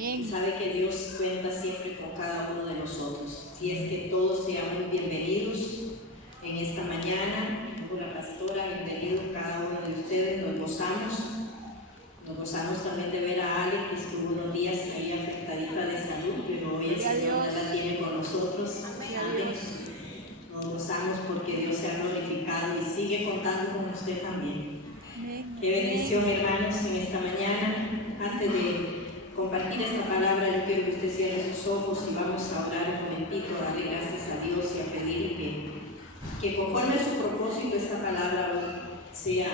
Y sabe que Dios cuenta siempre con cada uno de nosotros. Si es que todos sean muy bienvenidos en esta mañana. La pastora, bienvenido cada uno de ustedes. Nos gozamos también de ver a Ale, que estuvo unos días ahí afectadita de salud, pero hoy el Señor la tiene con nosotros. Amén. Nos gozamos porque Dios se ha glorificado y sigue contando con usted también. Qué bendición, hermanos, en esta mañana. Antes de compartir esta palabra, yo quiero que usted cierre sus ojos y vamos a orar un momentito, a darle gracias a Dios y a pedirle que conforme a su propósito esta palabra sea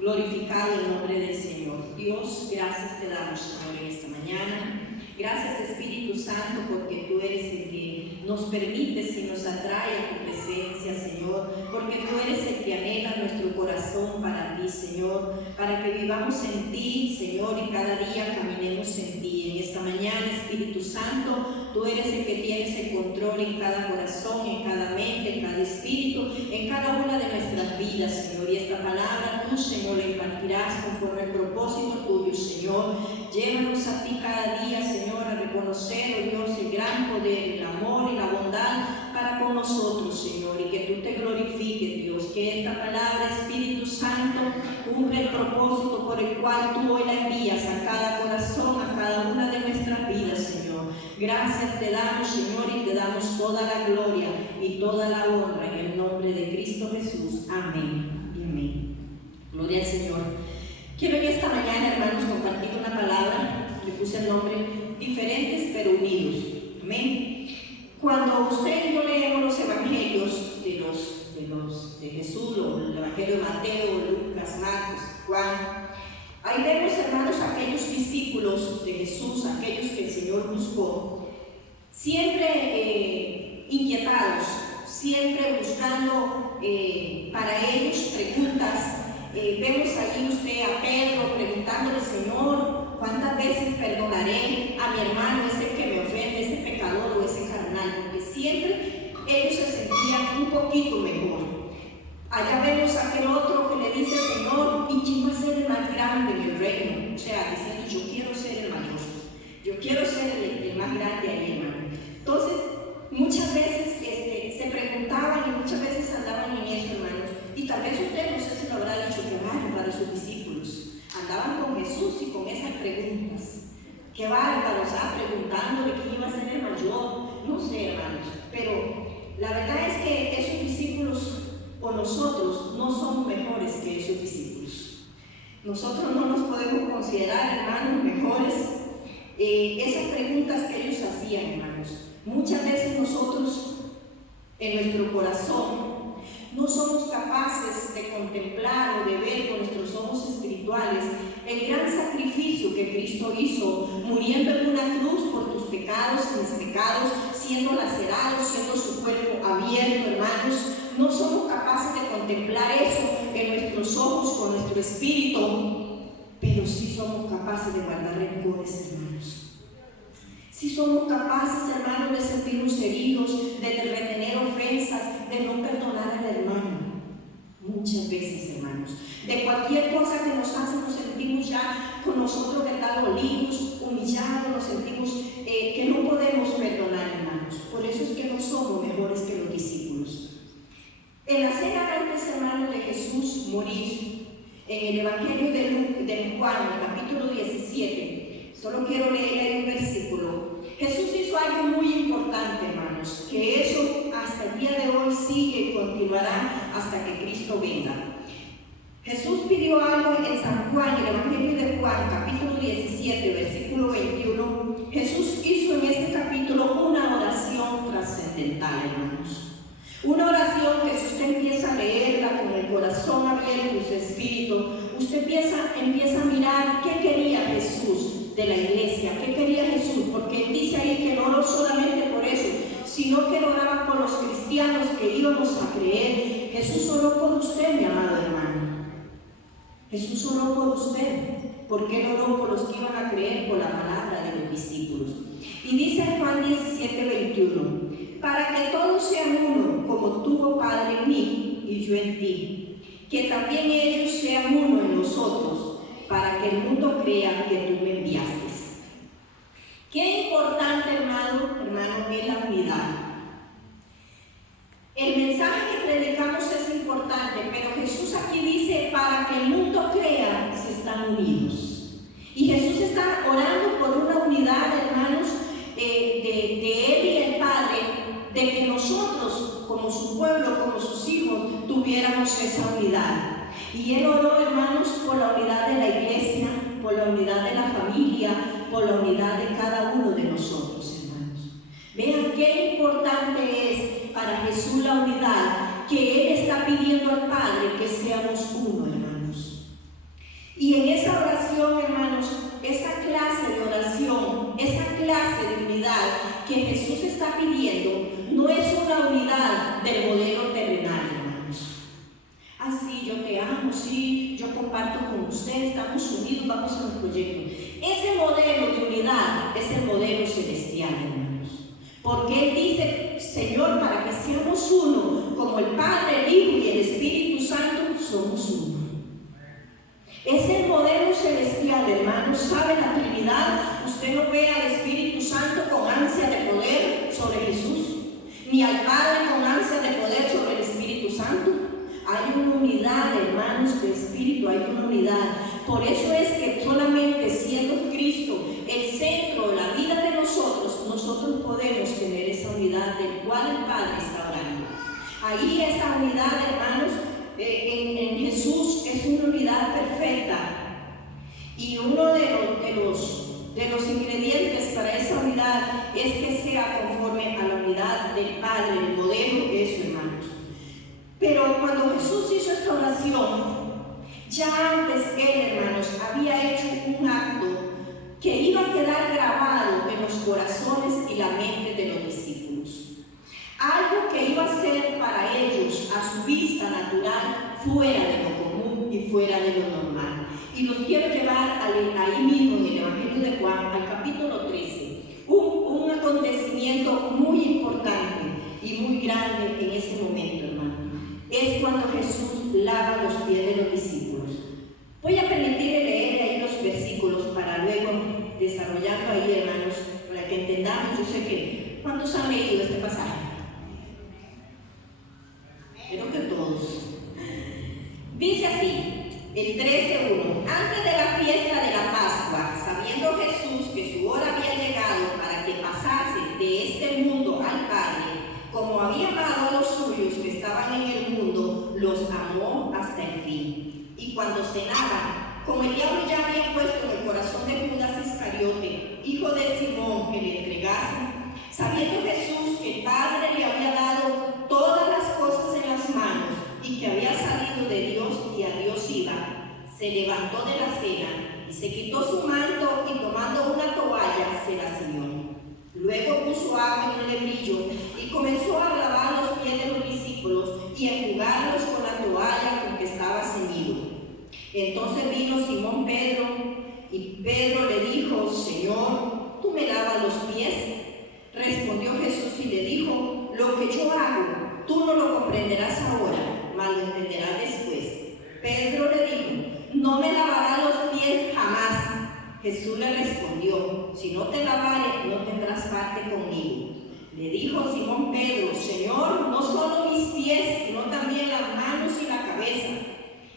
glorificado el nombre del Señor. Dios, gracias te damos, Señor, en esta mañana. Gracias, Espíritu Santo, porque tú eres el que nos permites y nos atrae a tu presencia, Señor, porque tú eres el que anhela nuestro corazón para ti, Señor, para que vivamos en ti, Señor, y cada día caminemos en ti. En esta mañana, Espíritu Santo, tú eres el que tienes el control en cada corazón, en cada mente, en cada espíritu, en cada una de nuestras vidas, Señor, y esta palabra tú, Señor, la impartirás conforme al propósito tuyo, Señor. Llévanos a ti cada día, Señor, a reconocer, oh Dios, el gran poder, el amor y la bondad para con nosotros, Señor, y que tú te glorifiques, Dios, que esta palabra, Espíritu Santo, cumple el propósito por el cual tú hoy la envías a cada corazón, a cada una de nuestras vidas, Señor. Gracias te damos, Señor, y te damos toda la gloria y toda la honra en el nombre de Cristo Jesús. Amén y amén. Gloria al Señor. Quiero en esta mañana, hermanos, compartir una palabra. Le puse el nombre diferentes pero unidos. Amén. Cuando usted y yo leemos los evangelios de Jesús, el evangelio de Mateo, Lucas, Marcos, Juan, ahí vemos, hermanos, aquellos discípulos de Jesús, aquellos que el Señor buscó, siempre inquietados, siempre buscando para ellos preguntas. Vemos allí usted a Pedro preguntándole: Señor, ¿cuántas veces perdonaré a mi hermano, ese que me ofende, ese pecador o ese carnal? Porque siempre ellos se sentían un poquito mejor. Allá vemos a aquel otro que le dice: Señor, ¿y quién va a ser el más grande en el reino? O sea, diciendo: yo quiero ser el mayor, yo quiero ser el más grande ahí, hermano. Entonces, muchas veces se preguntaban y muchas veces andaban en eso, hermanos. Y tal vez usted, no sé si lo habrá dicho, que bárbaros sus discípulos. Andaban con Jesús y con esas preguntas. Qué bárbaros, preguntándole quién iba a ser el mayor. No sé, hermanos, pero la verdad es que esos discípulos o nosotros no somos mejores que esos discípulos. Nosotros no nos podemos considerar, hermanos, mejores. Esas preguntas que ellos hacían, hermanos, muchas veces nosotros en nuestro corazón no somos capaces de contemplar o de ver con nuestros ojos espirituales el gran sacrificio que Cristo hizo, muriendo en una cruz por tus pecados y mis pecados, siendo lacerado, siendo su cuerpo abierto, hermanos. No somos capaces de contemplar eso en nuestros ojos con nuestro espíritu, pero sí somos capaces de guardar rencores, hermanos. Si somos capaces, hermanos, de sentirnos heridos, de retener ofensas, de no perdonar al hermano. Muchas veces, hermanos, de cualquier cosa que nos hace, nos sentimos ya con nosotros, ¿verdad?, dolidos, humillados, nos sentimos que no podemos perdonar, hermanos. Por eso es que no somos mejores que los discípulos. En la cena antes, hermanos, de Jesús morir, en el evangelio de Juan, capítulo 17, solo quiero leer ahí un versículo. Jesús hizo algo muy importante, hermanos, que eso hasta el día de hoy sigue y continuará hasta que Cristo venga. Jesús pidió algo en San Juan, el evangelio de Juan, capítulo 17, versículo 21. Jesús hizo en este capítulo una oración trascendental, hermanos. Una oración que si usted empieza a leerla con el corazón abierto y su espíritu, usted empieza a mirar qué quería Jesús de la iglesia, qué quería Jesús, porque él dice ahí que no oró solamente por eso, sino que oraba por los cristianos que íbamos a creer. Jesús oró por usted, mi amado hermano. Jesús oró por usted, porque él oró por los que iban a creer por la palabra de los discípulos. Y dice en Juan 17, 21, para que todos sean uno, como tú, oh Padre, en mí y yo en ti, que también ellos sean uno en nosotros, para que el mundo crea que tú me enviaste. Qué importante, hermano, es la unidad. El mensaje que predicamos es importante, pero Jesús aquí dice, para que el mundo crea, se están unidos. Y Jesús está orando por una unidad, hermanos, de Él y el Padre, de que nosotros, como su pueblo, como sus hijos, tuviéramos esa unidad. Y Él oró, hermanos, por la unidad de la iglesia, por la unidad de la familia, por la unidad de cada uno de nosotros, hermanos. Vean qué importante es para Jesús la unidad, que Él está pidiendo al Padre que seamos uno, hermanos. Y en esa oración, hermanos, esa clase de oración, esa clase de unidad que Jesús está pidiendo, no es una unidad del modelo terrenal, hermanos. Así, yo te amo, sí, yo comparto con usted, estamos unidos, vamos a un proyecto. Ese modelo de unidad es el modelo celestial, hermanos. Porque Él dice, Señor, para que seamos uno, como el Padre, el Hijo y el Espíritu Santo, somos uno. Es el modelo celestial, hermanos. ¿Sabe la Trinidad? Usted no ve al Espíritu Santo con ansia de poder sobre Jesús, ni al Padre con ansia de poder sobre el Espíritu Santo. Hay una unidad, hermanos, de espíritu, hay una unidad. Por eso es que solamente siendo Cristo el centro de la vida de nosotros podemos tener esa unidad del cual el Padre está orando. Ahí esa unidad, hermanos, en Jesús es una unidad perfecta. Y uno de los ingredientes para esa unidad es que sea conforme a la unidad del Padre, el modelo de eso, hermanos. Pero cuando Jesús hizo esta oración, ya antes Él, hermanos, había hecho un acto que iba a quedar grabado en los corazones y la mente de los discípulos. Algo que iba a ser para ellos, a su vista natural, fuera de lo común y fuera de lo normal. Y los quiero llevar ahí mismo en el Evangelio de Juan, al capítulo 13. Un acontecimiento muy importante y muy grande en ese momento, hermano. Es cuando Jesús lava los pies de los discípulos. Voy a permitirle leer ahí los versículos para luego desarrollarlo ahí, hermanos, para que entendamos. Yo sé que, ¿cuántos han leído este pasaje? Creo que todos. Dice así, el 13:1. Antes de la fiesta de la Pascua, sabiendo Jesús que su hora había llegado para que pasase de este mundo al Padre, como había amado a los suyos que estaban en el mundo, los amó hasta el fin. Y cuando cenaban, como el diablo ya había puesto en el corazón de Judas Iscariote, hijo de Simón, que le entregase, sabiendo Jesús que el Padre le había dado todas las cosas en las manos y que había salido de Dios y a Dios iba, se levantó de la cena y se quitó su manto y tomando una toalla se la ciñó. Luego puso agua en un lebrillo y comenzó a lavar los pies de los discípulos y a enjugarlos con la toalla con que estaba ceñido. Entonces vino Simón Pedro y Pedro le dijo, Señor, ¿tú me lavas los pies? Respondió Jesús y le dijo, lo que yo hago, tú no lo comprenderás ahora, mas lo entenderás después. Pedro le dijo, no me lavarás los pies jamás. Jesús le respondió, si no te lavare, no tendrás parte conmigo. Le dijo Simón Pedro, Señor, no solo mis pies, sino también las manos y la cabeza.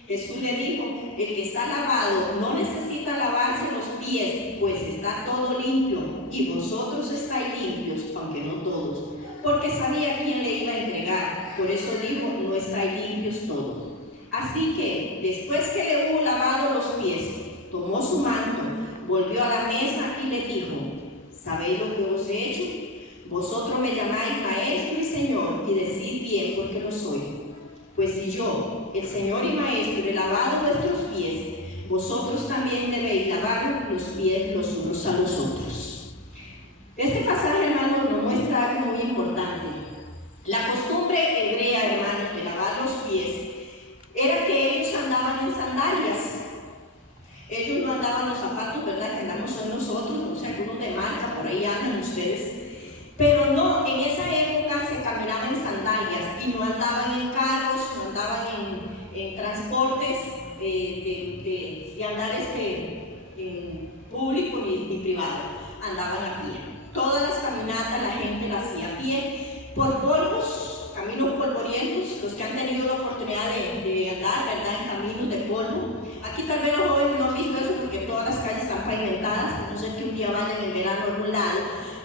Jesús le dijo, el que está lavado no necesita lavarse los pies, pues está todo limpio, y vosotros estáis limpios, aunque no todos, porque sabía quién le iba a entregar. Por eso dijo, no estáis limpios todos. Así que, después que le hubo lavado los pies, tomó su manto, volvió a la mesa y le dijo, ¿sabéis lo que os he hecho? Vosotros me llamáis maestro y señor, y decís bien porque lo soy. Pues si yo, el Señor y Maestro, he lavado vuestros pies, vosotros también debéis lavar los pies los unos a los otros. Este pasaje, hermanos, nos muestra algo muy importante. La costumbre hebrea, hermanos, de lavar los pies era que ellos andaban en sandalias. Ellos no andaban los zapatos, ¿verdad?, que andamos nosotros, o sea, algunos de marca, por ahí andan ustedes. Pero no, en esa época se caminaba en sandalias y no andaban en carros, no andaban en transportes de andar en público ni privado. andaban a pie. Todas las caminatas la gente las hacía a pie, por polvos, caminos polvorientos, los que han tenido la oportunidad de andar, ¿verdad?, en caminos de polvo. Aquí tal vez los jóvenes no han visto eso porque todas las calles están pavimentadas, a no ser que un día vayan en verano a algún lado,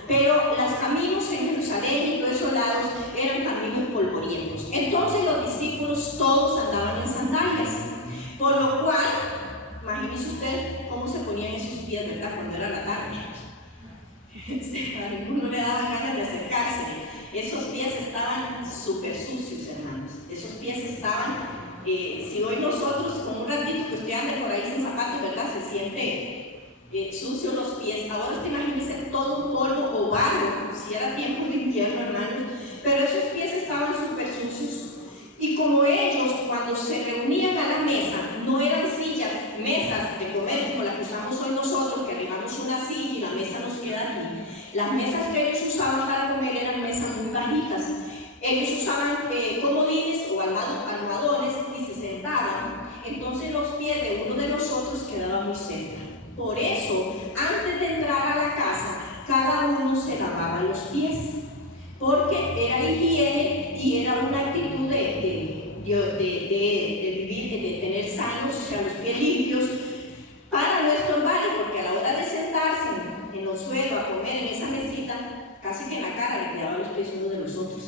pero los caminos en Jerusalén y todos esos lados eran caminos polvorientos. Entonces los discípulos todos andaban en sandalias, por lo cual, imagínese usted cómo se ponían esos pies, ¿verdad?, cuando era la tarde. A ninguno le daba ganas de acercarse. Esos pies estaban súper sucios, hermanos. Esos pies estaban, si hoy nosotros con un ratito que usted ande por ahí sin zapatos, ¿verdad?, se siente sucios los pies. Ahora usted imagínese todo un polvo o barro, si era tiempo de invierno, hermanos, pero esos pies estaban súper sucios. Y como ellos, cuando se reunían a la mesa, no eran sillas, mesas de comer como las que usamos hoy nosotros, que arribamos una silla y la mesa nos queda aquí. Las mesas que ellos usaban para comer eran mesas muy bajitas. Ellos usaban comodines o almohadones y se sentaban. Entonces los pies de uno de los otros quedaban muy cerca. Por eso, antes de entrar a la casa, cada uno se lavaba los pies, porque era higiene y era una actitud de vivir, de tener sanos, o sea, los pies limpios, para no estorbar, porque a la hora de sentarse en los suelos a comer en esa mesita, casi que en la cara le quedaban los pies uno de los otros.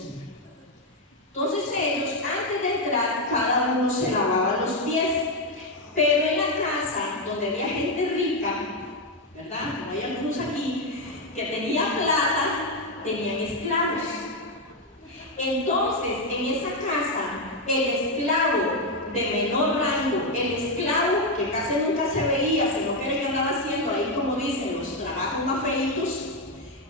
Entonces ellos, antes de entrar, cada uno se lavaba los pies, pero en la casa donde había gente rica, ¿verdad?, como hay algunos aquí, que tenía plata, tenían esclavos. Entonces, en esa casa, el esclavo de menor rango, el esclavo que casi nunca se veía, sino que era que andaba haciendo ahí, como dicen, los trabajos más feitos,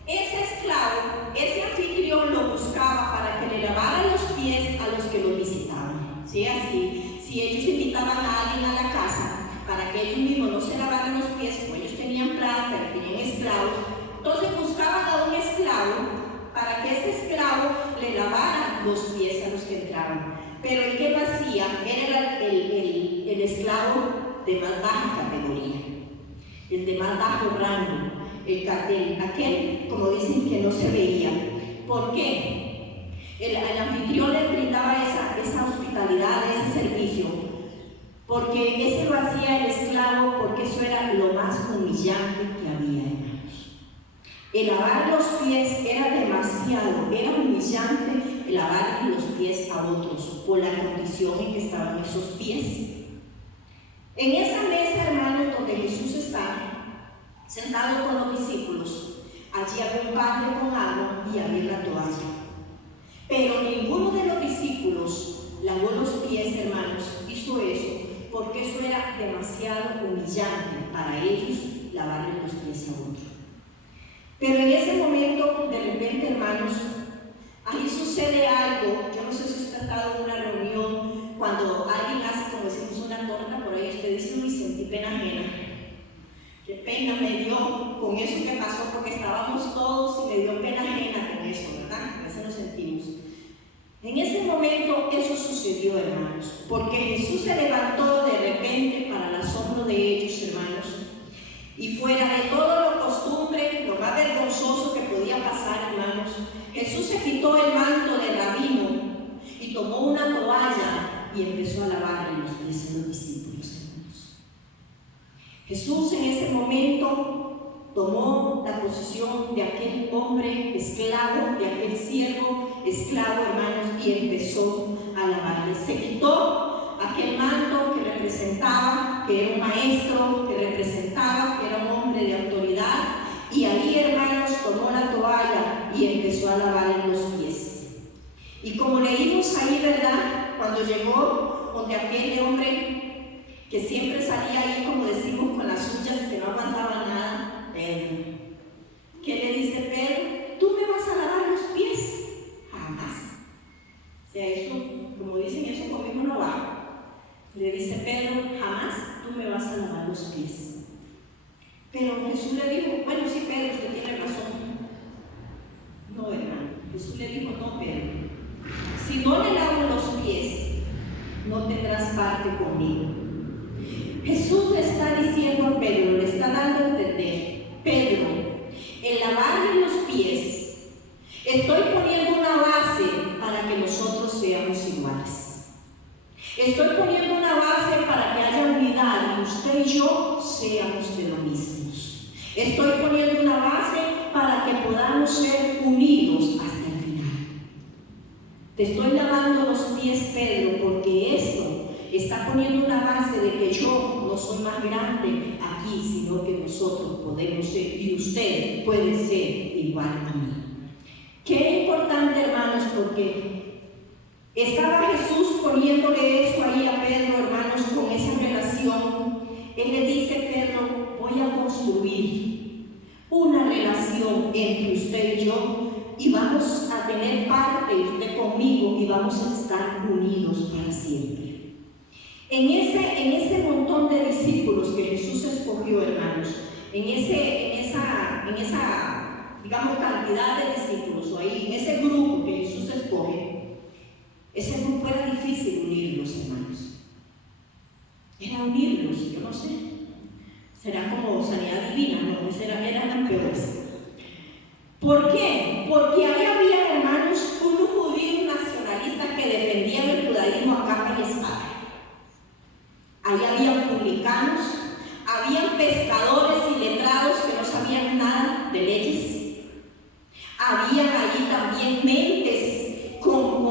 ese esclavo, ese anfitrión lo buscaba para que le lavara los pies a los que lo visitaban. ¿Sí? Así, si ellos invitaban a alguien a la casa para que ellos mismos no se lavaran los pies, como ellos tenían plata y tenían esclavos, entonces buscaban a un esclavo para que ese esclavo le lavara los pies a los que entraban. Pero el que lo hacía era el esclavo de más baja categoría, el de más bajo rango, aquel, como dicen, que no se veía. ¿Por qué? El anfitrión le brindaba esa hospitalidad, ese servicio, porque ese lo hacía el esclavo, porque eso era lo más humillante que había, hermanos. El lavar los pies era demasiado, era humillante el lavar los pies a otros por la condición en que estaban esos pies. En esa mesa, hermanos, donde Jesús está sentado con los discípulos, allí había un balde con agua y había una toalla. Pero ninguno de los discípulos lavó los pies, hermanos, hizo eso, porque eso era demasiado humillante para ellos lavarle los pies a otro. Pero en ese momento, de repente, hermanos, ahí sucede algo. Yo no sé si usted ha estado en una reunión, cuando alguien hace, como decimos, una torta, por ahí usted dice, uy, sentí pena ajena. Qué pena me dio con eso que pasó, porque estábamos todos y me dio pena ajena con eso, ¿verdad? A veces nos sentimos. En ese momento eso sucedió, hermanos, porque Jesús se levantó de repente para el asombro de ellos, hermanos, y fuera de todo lo costumbre, lo más vergonzoso que podía pasar, hermanos, Jesús se quitó el manto de rabino y tomó una toalla y empezó a lavarle los pies a los discípulos, hermanos. Jesús en ese momento tomó la posición de aquel hombre esclavo, de aquel siervo esclavo, hermanos, y empezó a lavarle. Se quitó aquel manto que representaba que era un maestro, que representaba que era un hombre de autoridad, y ahí, hermanos, tomó la toalla y empezó a lavarle los pies. Y como leímos ahí, ¿verdad?, cuando llegó donde aquel hombre que siempre salía ahí, como decimos, con las suyas, que no aguantaba nada, Pedro. ¿Qué le dice Pedro? ¿Tú me vas a lavar los pies? Jamás. O sea, eso, como dicen, eso conmigo no va. Le dice Pedro, jamás tú me vas a lavar los pies. Pero Jesús le dijo, bueno, sí, Pedro, usted tiene razón. No, hermano. Jesús le dijo, no, Pedro, si no le lavo los pies, no tendrás parte conmigo. Jesús le está diciendo a Pedro, le está dando a entender, Pedro, yo seamos de los mismos. Estoy poniendo una base para que podamos ser unidos hasta el final. Te estoy lavando los pies, Pedro, porque esto está poniendo una base de que yo no soy más grande aquí, sino que nosotros podemos ser, y usted puede ser igual a mí. Qué importante, hermanos, porque estaba Jesús poniéndole eso ahí a Pedro, hermanos, con esa relación. Él le dice: Pedro, voy a construir una relación entre usted y yo, y vamos a tener parte usted conmigo, y vamos a estar unidos para siempre. En ese montón de discípulos que Jesús escogió, hermanos, en esa digamos, cantidad de discípulos, o ahí, en ese grupo que Jesús escoge, ese grupo era difícil unirlos, hermanos. Era unirlos, yo no sé. Será como sanidad divina, no, eran las peores. ¿Por qué? Porque ahí había, hermanos, unos judíos nacionalistas que defendían el judaísmo a capa y espada. Ahí habían publicanos, habían pescadores y letrados que no sabían nada de leyes. Habían allí también mentes con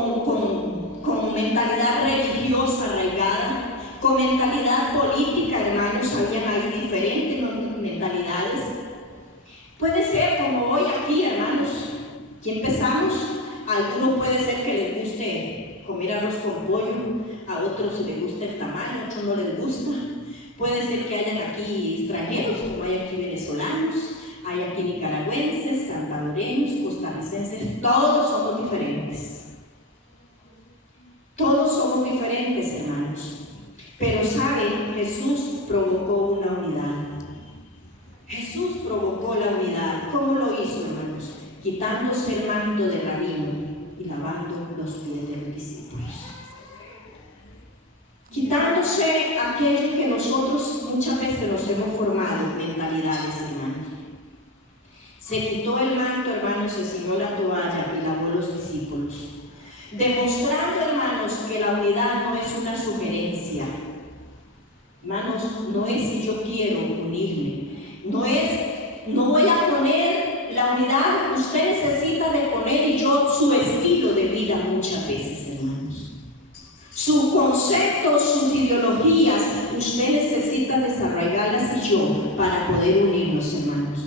mentalidad religiosa arraigada, con mentalidad política, hermanos. Habían ahí diferentes mentalidades. Puede ser como hoy aquí, hermanos. Aquí empezamos. A algunos puede ser que les guste comer arroz con pollo, a otros les gusta el tamaño, a otros no les gusta. Puede ser que hayan aquí extranjeros, como hay aquí venezolanos, hay aquí nicaragüenses, salvadoreños, costarricenses. Todos somos diferentes. Todos somos diferentes, hermanos. Pero saben, Jesús provocó una unidad. Jesús provocó la unidad. ¿Cómo lo hizo, hermanos? Quitándose el manto de rabino y lavando los pies de los discípulos. Quitándose aquello que nosotros muchas veces nos hemos formado, mentalidades, hermanos. Se quitó el manto, hermanos, se ciñó la toalla y lavó los discípulos. Demostrando, hermanos, que la unidad no es una sugerencia. Hermanos, no es si yo quiero unirme. No voy a poner la unidad, usted necesita de poner y yo su estilo de vida muchas veces, hermanos. Sus conceptos, sus ideologías, usted necesita desarraigarlas y yo para poder unirnos, hermanos.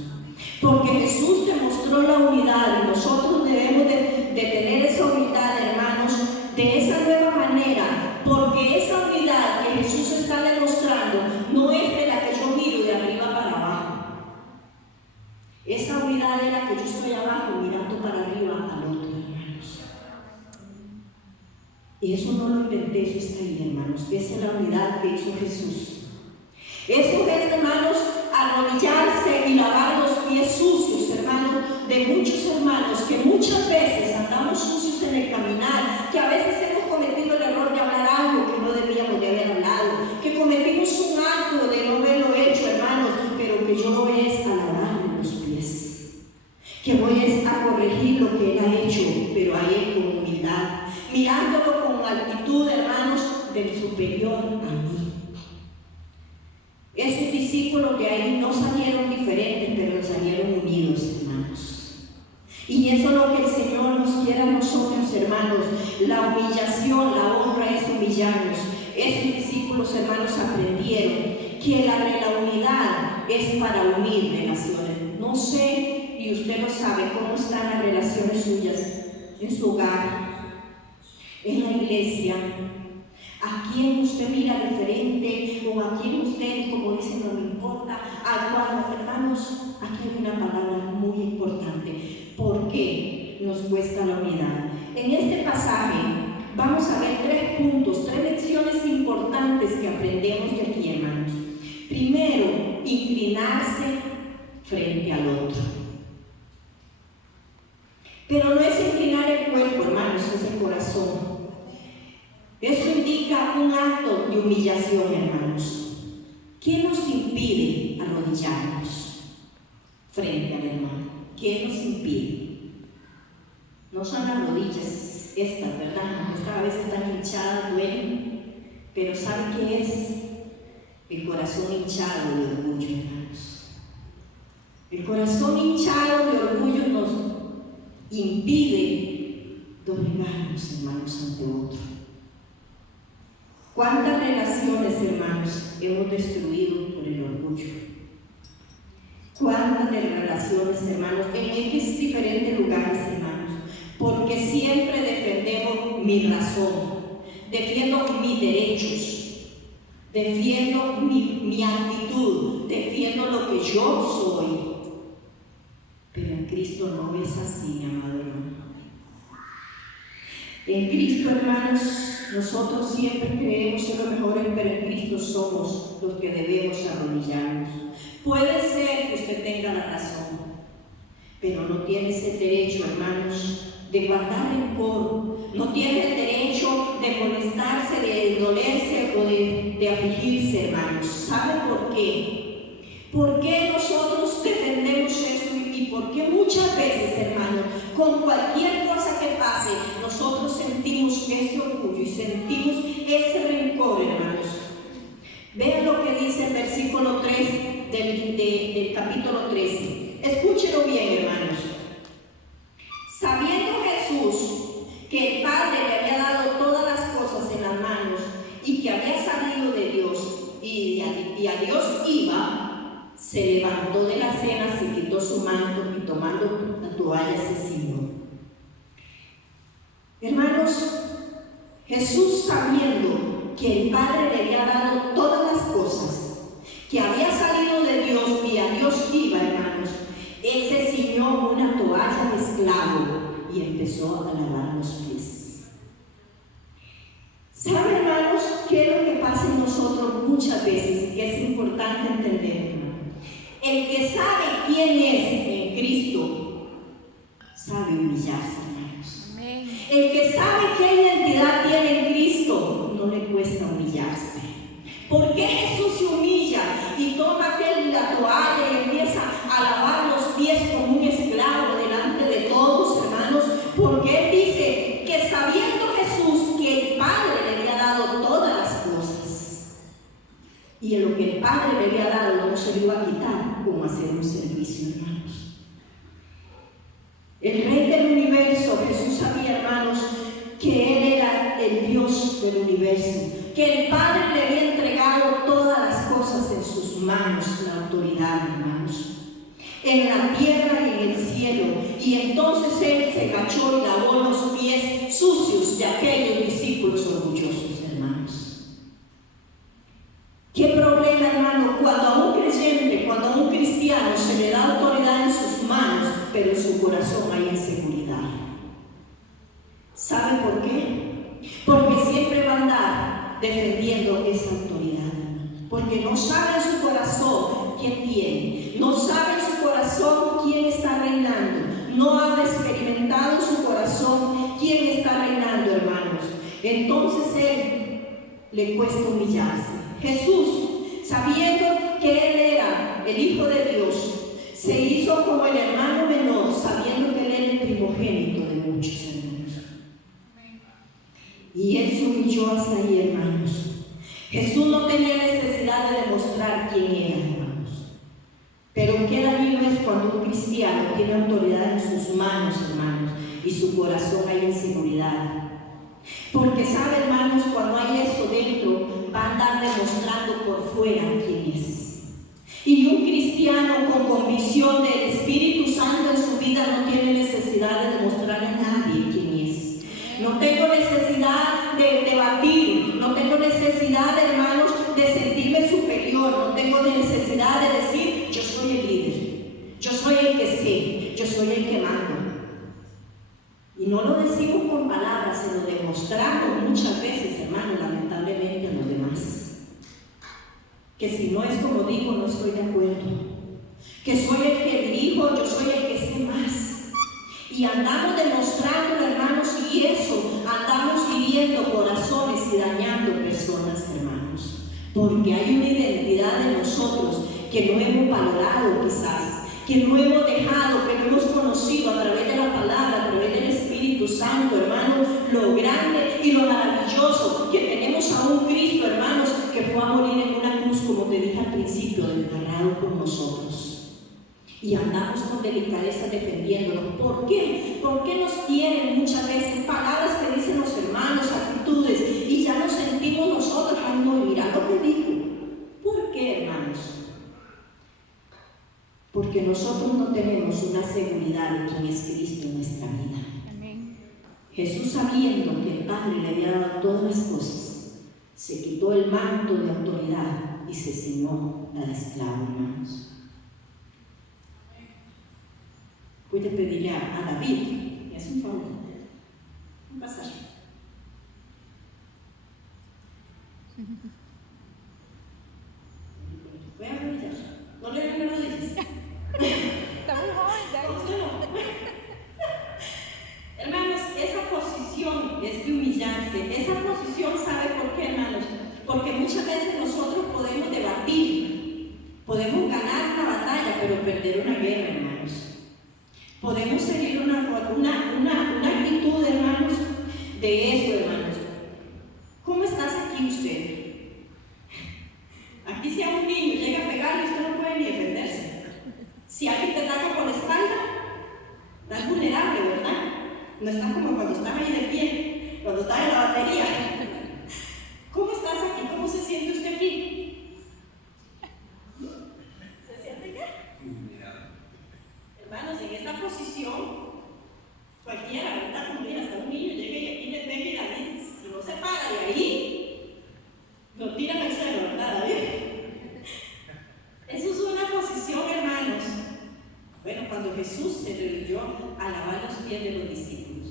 Porque Jesús demostró la unidad y nosotros debemos de tener esa unidad, hermanos, de esa nueva manera, porque esa unidad que Jesús está demostrando no es de la que yo miro de arriba para abajo. Esa unidad es la que yo estoy abajo mirando para arriba al otro, hermanos. Y eso no lo inventé, eso está ahí, hermanos. Esa es la unidad que hizo Jesús. Eso es, hermanos, arrodillarse y lavar los pies sucios, hermanos, de muchos hermanos que muchas veces andamos sucios en el caminar, que a veces hemos cometido el error de hablar algo que no debíamos de haber hablado, que cometimos un acto de no haberlo hecho, hermanos, pero que yo voy a lavarle los pies, que voy a corregir lo que Él ha hecho, pero a Él con humildad, mirándolo con actitud, hermanos, del superior a mí. Esos discípulos de ahí no salieron diferentes, pero salieron unidos, hermanos. Y eso es lo que el Señor nos quiere a nosotros, hermanos. La humillación, la honra es humillarnos. Esos discípulos, hermanos, aprendieron que la unidad es para unir relaciones. No sé, y usted lo sabe, cómo están las relaciones suyas en su hogar, en la iglesia. ¿A quién usted mira diferente? ¿O a quién usted, como dicen, no me importa? Hermanos, aquí hay una palabra muy importante. ¿Por qué nos cuesta la unidad? En este pasaje vamos a ver 3 puntos, 3 lecciones importantes que aprendemos de aquí, hermanos. Primero, inclinarse frente al otro. Pero no es inclinar el cuerpo, hermanos, es el corazón. Eso indica un acto de humillación, hermanos. ¿Qué nos impide arrodillarnos frente al hermano? ¿Qué nos impide? No son las rodillas estas, ¿verdad? Estas a veces están hinchadas, duelen, pero ¿sabe qué es? El corazón hinchado de orgullo, hermanos. El corazón hinchado de orgullo nos impide doblegarnos, hermanos, ante otro. ¿Cuántas relaciones, hermanos, hemos destruido por el orgullo? ¿Cuántas de las relaciones, hermanos, en X diferentes lugares, hermanos? Porque siempre defendemos mi razón, defiendo mis derechos, defiendo mi actitud, defiendo lo que yo soy. Pero en Cristo no es así, mi amado hermano. En Cristo, hermanos, nosotros siempre creemos ser los mejores, pero en Cristo somos los que debemos arrodillarnos. Puede ser que usted tenga la razón, pero no tiene ese derecho, hermanos, de guardar rencor. No tiene el derecho de molestarse, de dolerse o de afligirse, hermanos. ¿Sabe por qué? ¿Por qué nosotros defendemos eso? Y por qué muchas veces, hermanos, con cualquier cosa que pase, nosotros sentimos ese orgullo y sentimos ese rencor, hermanos. Vean lo que dice el versículo 3 del capítulo 13. Escúchenlo bien, hermanos. Sabiendo Jesús que el Padre le había dado todas las cosas en las manos y que había salido de Dios y a Dios iba, se levantó de la cena, se quitó su manto y tomando la toalla se ciñó. Hermanos, Jesús, sabiendo que el Padre le había dado todas las cosas, que había salido de Dios y a Dios iba, hermanos, él se ciñó una toalla de esclavo y empezó a lavar los pies. ¿Saben, hermanos, qué es lo que pasa en nosotros muchas veces? Y es importante entender, hermano. El que sabe quién es en Cristo, sabe humillarse, hermanos. Amén. El que sabe qué identidad tiene en Cristo, no le cuesta humillarse. ¿Por qué Jesús se humilla y toma la toalla y empieza a lavar los pies como un esclavo delante de todos, hermanos? Porque él dice que sabiendo Jesús que el Padre le había dado todas las cosas y en lo que el Padre le había dado no se lo iba a quitar, como hacer un servicio, hermanos. El Rey del universo, Jesús sabía, hermanos, que Él era el Dios del universo, que el Padre le había entregado todas las cosas en sus manos, la autoridad, hermanos, en la tierra y en el cielo. Y entonces Él se agachó y lavó los pies sucios de aquellos discípulos orgullosos, hermanos. ¿Qué problema, hermano, cuando a un creyente, cuando a un cristiano se le da autoridad en sus manos, pero en su corazón hay inseguridad? ¿Sabe por qué? Porque siempre va a andar defendiendo esa autoridad, porque no sabe en su corazón quién tiene, no sabe en su corazón quién está reinando, no ha experimentado en su corazón quién está reinando, hermanos. Entonces él le cuesta humillarse. Jesús, sabiendo que él era el Hijo de Dios, se hizo como el hermano menor, sabiendo que él era el primogénito de muchos, hermanos. Y él se humilló hasta ahí, hermanos. Jesús no tenía necesidad de demostrar quién era, hermanos. Pero qué dañino es cuando un cristiano tiene autoridad en sus manos, hermanos, y su corazón hay inseguridad. Porque sabe, hermanos, cuando hay esto dentro, va a andar demostrando por fuera quién es. Y un cristiano con convicción del Espíritu Santo en su vida no tiene necesidad de demostrarle a nadie quién es. No tengo necesidad de debatir, no tengo necesidad, hermanos, de sentirme superior, no tengo necesidad de decir yo soy el líder, yo soy el que sé, yo soy el que mando. Y no lo decimos con palabras, se lo demostramos muchas veces, hermanos, lamentablemente a los demás. Que si no es como digo, no estoy de acuerdo. Que soy el que dirijo, yo soy el que sé más. Y andamos demostrando, hermanos, y eso, andamos hiriendo corazones y dañando personas, hermanos. Porque hay una identidad de nosotros que no hemos valorado quizás, que no hemos dejado, que no hemos conocido a través de la palabra, a través del Espíritu Santo, hermanos, lo grande y lo maravilloso que tenemos tenemos a un Cristo, hermanos, que fue a morir en una cruz, como te dije al principio, desgarrado por nosotros. Y andamos con delicadeza defendiéndonos. ¿Por qué? Porque nos quieren muchas veces palabras que dicen los hermanos, actitudes, y ya nos sentimos nosotros, ay no, mira lo que dijo. ¿Por qué, hermanos? Porque nosotros no tenemos una seguridad de quién es Cristo en nuestra vida. Amén. Jesús, sabiendo que el Padre le había dado todas las cosas, se quitó el manto de autoridad y se ciñó la de esclavo, hermanos. Puede pedirle a David, es un favor, un pasaje. Voy a ver, no le den las leyes. Está muy joven, hermanos, esa posición es de humillarse. Esa posición, ¿sabe por qué, hermanos? Porque muchas veces nosotros podemos debatir, podemos ganar una batalla, pero perder una guerra, hermanos. Podemos seguir una actitud, hermanos, de eso, hermanos. ¿Cómo estás aquí usted? Aquí si a un niño llega a pegarle, usted no puede ni defenderse. Si alguien te ataca por la espalda, estás vulnerable, ¿verdad? No estás como cuando estás ahí de pie, cuando estás en la batería. ¿Cómo estás aquí? ¿Cómo se siente usted aquí? ¿Se siente qué? Hermanos, en esta posición, cualquiera, ¿verdad? Como mira, hasta un niño llega y aquí le pega y David, si no se para de ahí, lo tiran al suelo, ¿verdad, David? Eso es una posición, hermanos. Bueno, cuando Jesús se dedicó a lavar los pies de los discípulos,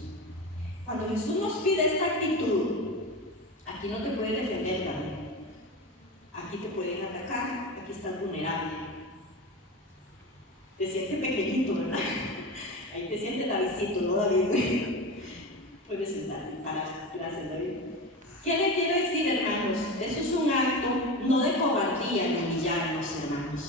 cuando Jesús nos pide esta actitud, aquí no te puedes defender, David. Aquí te pueden atacar, aquí estás vulnerable. Te sientes pequeñito, ¿verdad? Ahí te sientes Davidcito, no David. Puedes sentarte, parar. Gracias, David. ¿Qué le quiero decir, hermanos? Eso es un acto no de cobardía ni humillarnos, hermanos.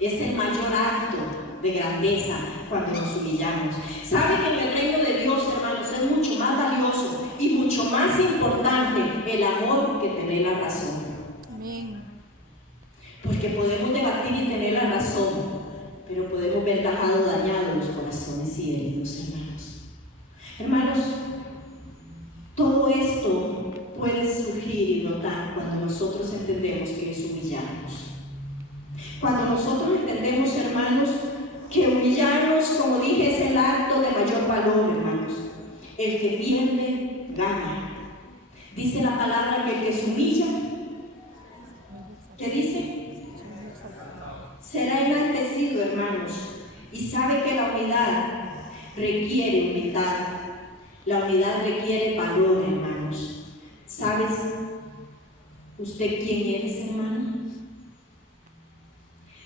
Es el mayor acto de grandeza cuando nos humillamos. ¿Sabe que en el reino de Dios, hermanos, es mucho más valioso y mucho más importante el amor que tener la razón? Amén. Porque podemos debatir y tener la razón, pero podemos ver dañados los corazones y heridos, hermanos. Hermanos, todo esto puede surgir y brotar cuando nosotros entendemos que es humillarnos. Cuando nosotros entendemos, hermanos, que humillarnos, como dije, es el acto de mayor valor, hermanos. El que pierde, gana. Dice la palabra que el que se humilla, ¿qué dice? Será enaltecido, hermanos. Y sabe que la unidad requiere humildad. La unidad requiere valor, hermanos. ¿Sabes usted quién eres, hermano?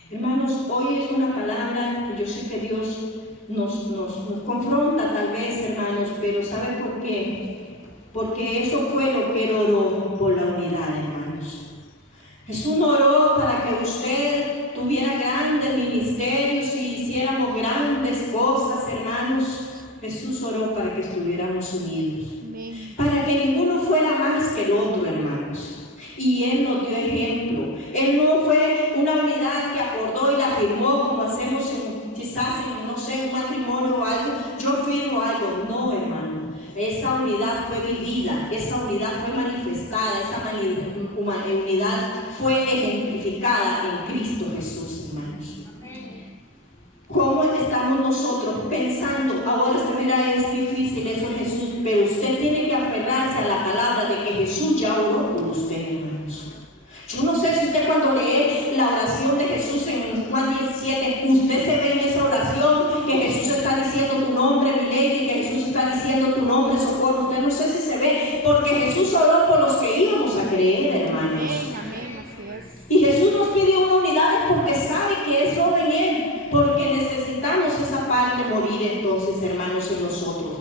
Hermanos, hoy es una palabra que yo sé que Dios nos confronta tal vez, hermanos, pero ¿sabe por qué? Porque eso fue lo que Él oró por la unidad, hermanos. Jesús no oró para que usted tuviera grandes ministerios y hiciéramos grandes cosas, hermanos. Jesús oró para que estuviéramos unidos, para que ninguno fuera más que el otro, hermanos. Y Él nos dio ejemplo. Él no fue una unidad que acordó y la firmó como hacemos quizás en, no sé, un matrimonio o algo. Yo firmo algo. No, hermano. Esa unidad fue vivida, esa unidad fue manifestada, esa unidad fue ejemplificada en Cristo Jesús, hermanos. ¿Cómo estamos nosotros pensando? Ahora se verá, es difícil eso, Jesús, pero usted tiene que aferrarse a la palabra de que Jesús ya oró por usted, hermanos. Yo no sé si usted cuando lee la oración de Jesús en Juan 17, usted se ve en esa oración que Jesús está diciendo tu nombre, mi lady, que Jesús está diciendo tu nombre, socorro. Usted no sé si se ve, porque Jesús oró por los que íbamos a creer, hermanos. Y Jesús nos pidió una unidad porque sabe que es solo en Él, porque necesitamos esa parte morir entonces, hermanos, en nosotros.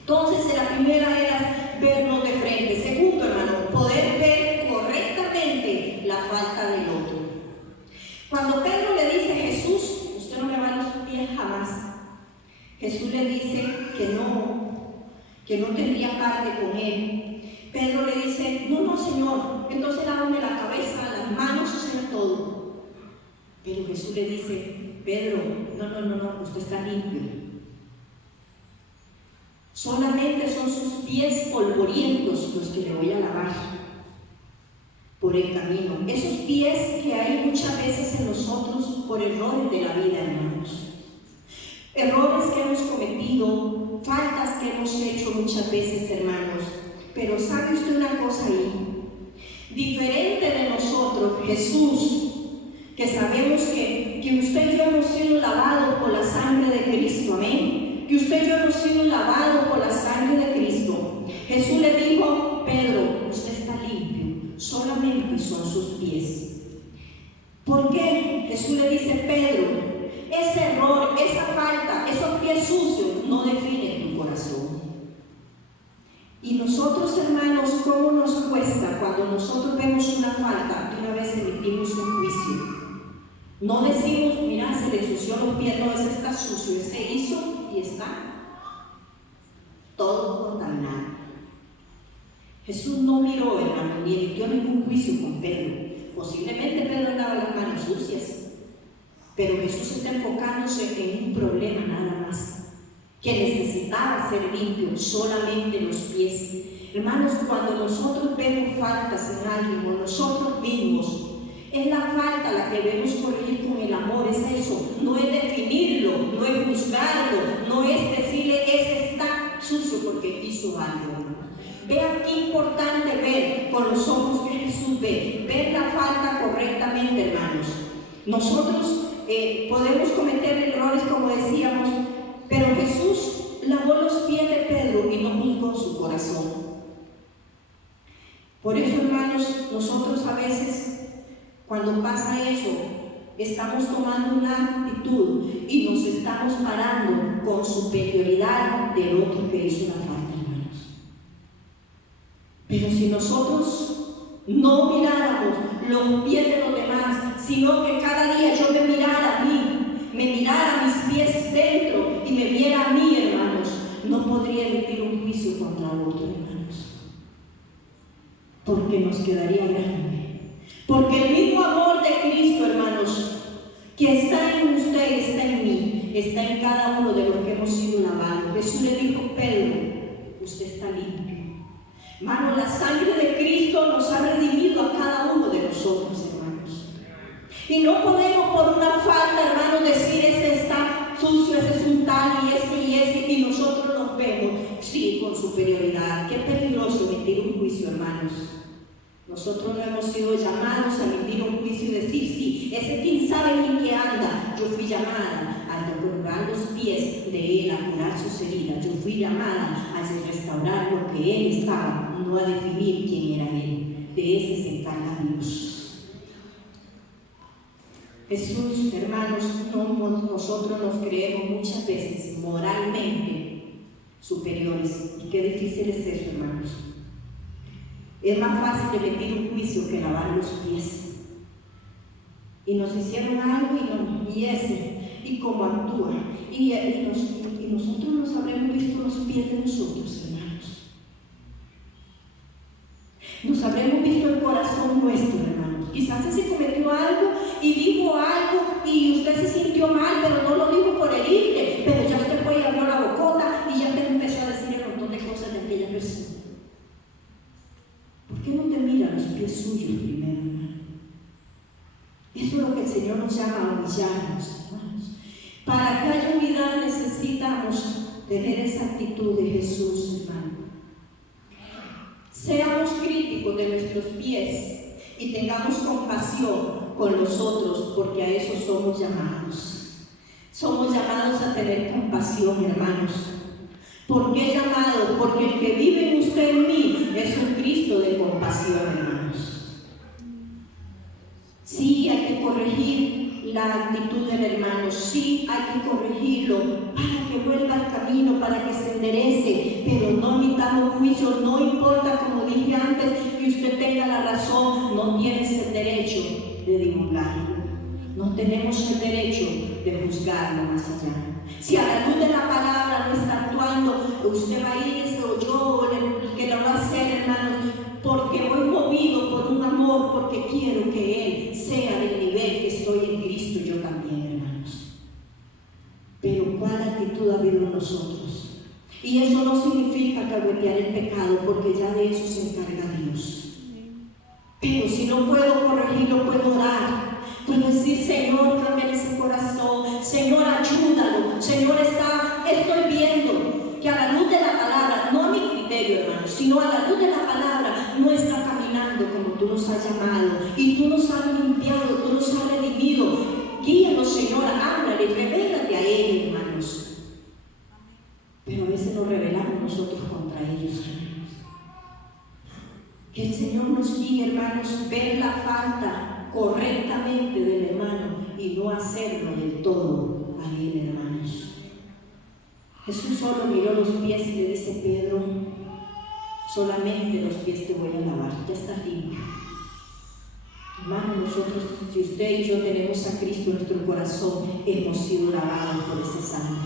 Entonces, la primera era vernos de frente. Segundo, hermano, poder ver correctamente la falta del otro. Cuando Pedro le dice a Jesús, usted no me va a los pies jamás, Jesús le dice que no tendría parte con él. Pedro le dice, no, Señor, entonces lávame la cabeza, las manos, o sea, todo. Pero Jesús le dice, Pedro, no, usted está limpio. Solamente son sus pies polvorientos los que le voy a lavar por el camino. Esos pies que hay muchas veces en nosotros por errores de la vida, hermanos. Errores que hemos cometido, faltas que hemos hecho muchas veces, hermanos. Pero ¿sabe usted una cosa ahí? Diferente de nosotros, Jesús, que sabemos que usted y yo hemos sido lavados por la sangre de Cristo, amén. Que usted y yo hemos sido lavados por la sangre de Cristo. Jesús le dijo, Pedro, usted está limpio, solamente son sus pies. ¿Por qué? Jesús le dice, Pedro, ese error, esa falta, esos pies sucios no definen tu corazón. Y nosotros, hermanos, ¿cómo nos cuesta cuando nosotros vemos una falta? De una vez emitimos un juicio. No decimos, mira, se le ensució los pies, no, ese está sucio, ese hizo y está todo contaminado. Jesús no miró, hermano, ni emitió ningún juicio con Pedro. Posiblemente Pedro andaba las manos sucias, pero Jesús está enfocándose en un problema nada más, que necesitaba ser limpio, solamente los pies. Hermanos, cuando nosotros vemos faltas en alguien o nosotros mismos, es la falta la que debemos corregir con el amor, es eso, no es definirlo, no es juzgarlo, no es decirle ese está sucio porque hizo algo. Vean qué importante ver con los ojos que Jesús ve, ver la falta correctamente, hermanos. Nosotros podemos cometer errores, como decíamos, pero Jesús lavó los pies de Pedro y no juzgó su corazón. Por eso, hermanos, nosotros a veces, cuando pasa eso, estamos tomando una actitud y nos estamos parando con superioridad del otro que hizo la falta, hermanos. Pero si nosotros no miráramos los pies de los demás, sino que cada día yo me mirara a mí, me mirara mis pies dentro y me viera a mí, hermanos, no podría emitir un juicio contra otro, hermanos, porque nos quedaría grande. Porque el mismo amor de Cristo, hermanos, que está en usted, está en mí, está en cada uno de los que hemos sido lavados. Jesús le dijo, Pedro, usted está limpio. Hermanos, la sangre de Cristo nos ha redimido a cada uno de nosotros, hermanos. Y no podemos por una falta, hermanos, decir ese está sucio, ese es un tal y ese, y nosotros nos vemos, sí, con superioridad. Qué peligroso emitir un juicio, hermanos. Nosotros no hemos sido llamados a emitir un juicio y decir, sí, ese quién sabe ni qué anda. Yo fui llamada a recordar los pies de él, a curar sus heridas. Yo fui llamada a restaurar lo que él estaba, no a definir quién era él. De ese se encarga Dios. Jesús, hermanos, nosotros nos creemos muchas veces moralmente superiores. Y qué difícil es eso, hermanos. Es más fácil emitir un juicio que lavar los pies. Y nos hicieron algo y cómo actúa. Y nosotros nos habremos visto los pies de nosotros, hermanos. Nos habremos visto el corazón nuestro, hermanos. Quizás se cometió algo y dijo algo y usted se sintió mal, pero no lo dijo por herirle. Pero ya usted fue y abrió la bocota y ya usted empezó a decir un montón de cosas de aquella persona. ¿Por qué no te mira los pies suyos primero, hermano? Eso es lo que el Señor nos llama a humillarnos, hermanos. Para que haya unidad necesitamos tener esa actitud de Jesús, hermano. Seamos críticos de nuestros pies y tengamos compasión con los otros, porque a eso somos llamados. Somos llamados a tener compasión, hermanos. ¿Por qué llamado? Porque el que vive en usted en mí es un Cristo de compasión, hermanos. Sí, hay que corregir la actitud del hermano, sí, hay que corregirlo para que vuelva al camino, para que se enderece, pero no emitamos juicio, no importa, como dije antes, que usted tenga la razón, no tienes el derecho de divulgarlo, no tenemos el derecho de juzgarlo más allá. Si a la luz de la palabra no está actuando, usted va a ir, o yo, el que lo va a hacer, hermanos, nosotros. Y eso no significa cahuetear el pecado, porque ya de eso se encarga Dios. Pero si no puedo corregirlo, puedo orar. Puedo decir: Señor, cambia ese corazón. Señor, ayúdalo. Señor, estoy viendo que a la luz de la palabra, no a mi criterio, hermano, sino a la luz de la palabra, no está caminando como tú nos has llamado. Y tú nos has limpiado, tú nos has redimido. Guíanos, Señor, háblale, revélate a Él, hermanos. Pero a veces nos rebelamos nosotros contra ellos, hermanos. Que el Señor nos guíe, hermanos, ver la falta correctamente del hermano y no hacerlo del todo a él, hermanos. Jesús solo miró los pies y le dice: Pedro, solamente los pies te voy a lavar, ya está limpio. Hermanos, nosotros, si usted y yo tenemos a Cristo en nuestro corazón, hemos sido lavados por ese sangre.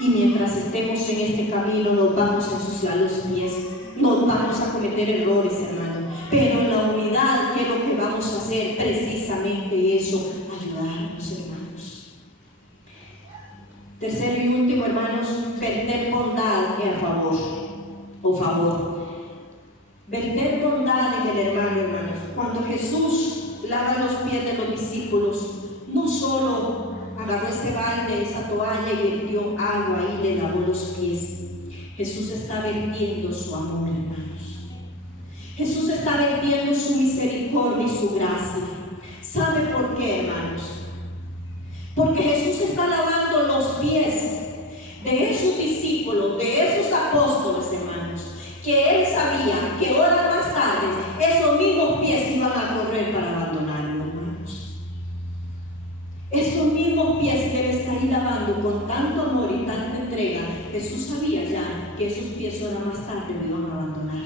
Y mientras estemos en este camino, nos vamos a ensuciar los pies, nos vamos a cometer errores, hermano. Pero en la unidad, ¿qué es lo que vamos a hacer? Precisamente eso, ayudarnos, hermanos. Tercero y último, hermanos, verter bondad en favor. Verter bondad en el hermano, hermanos. Cuando Jesús lava los pies de los discípulos, no solo agarró ese balde, esa toalla y vertió agua y le lavó los pies. Jesús está vertiendo su amor, hermanos. Jesús está vertiendo su misericordia y su gracia. ¿Sabe por qué, hermanos? Porque Jesús está lavando los pies de esos discípulos, de esos apóstoles, hermanos, que Él sabía que horas más tarde esos mismos pies iban a correr para abandonarlo, hermanos. Esos mismos pies que Él está ahí lavando con tanto amor y tanta entrega, Jesús sabía ya que esos pies horas más tarde me iban a abandonar.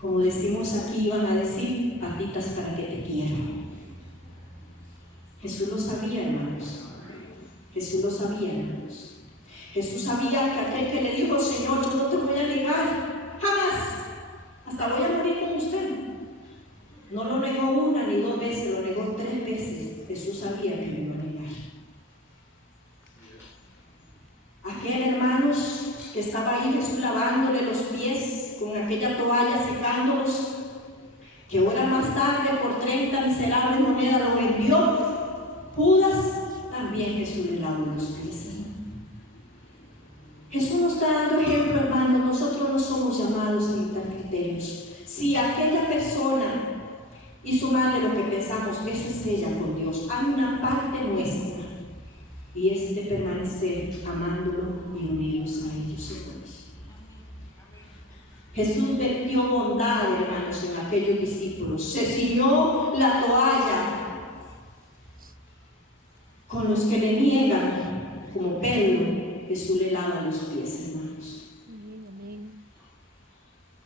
Como decimos aquí, iban a decir: patitas para que te quiero. Jesús lo sabía, hermanos. Jesús lo sabía, hermanos. Jesús sabía que aquel que le dijo: Señor, yo no te voy a negar jamás, hasta voy a morir con usted, no lo negó una ni dos veces, lo negó 3 veces. Jesús sabía que me iba a negar. Aquel, hermanos, que estaba ahí Jesús lavándole los pies con aquella toalla, secándolos, que horas más tarde por 30 miserables monedas lo vendió, Judas, también Jesús le lavó los pies. Jesús nos está dando ejemplo, hermano. Nosotros no somos llamados a imitar criterios. Si aquella persona hizo mal de lo que pensamos, eso es ella con Dios. Hay una parte nuestra, y es de permanecer amándolo y unidos a ellos, hermanos. Jesús vertió bondad, hermanos, en aquellos discípulos. Se ciñó la toalla con los que le niegan, como Pedro. Jesús le lava los pies, hermanos.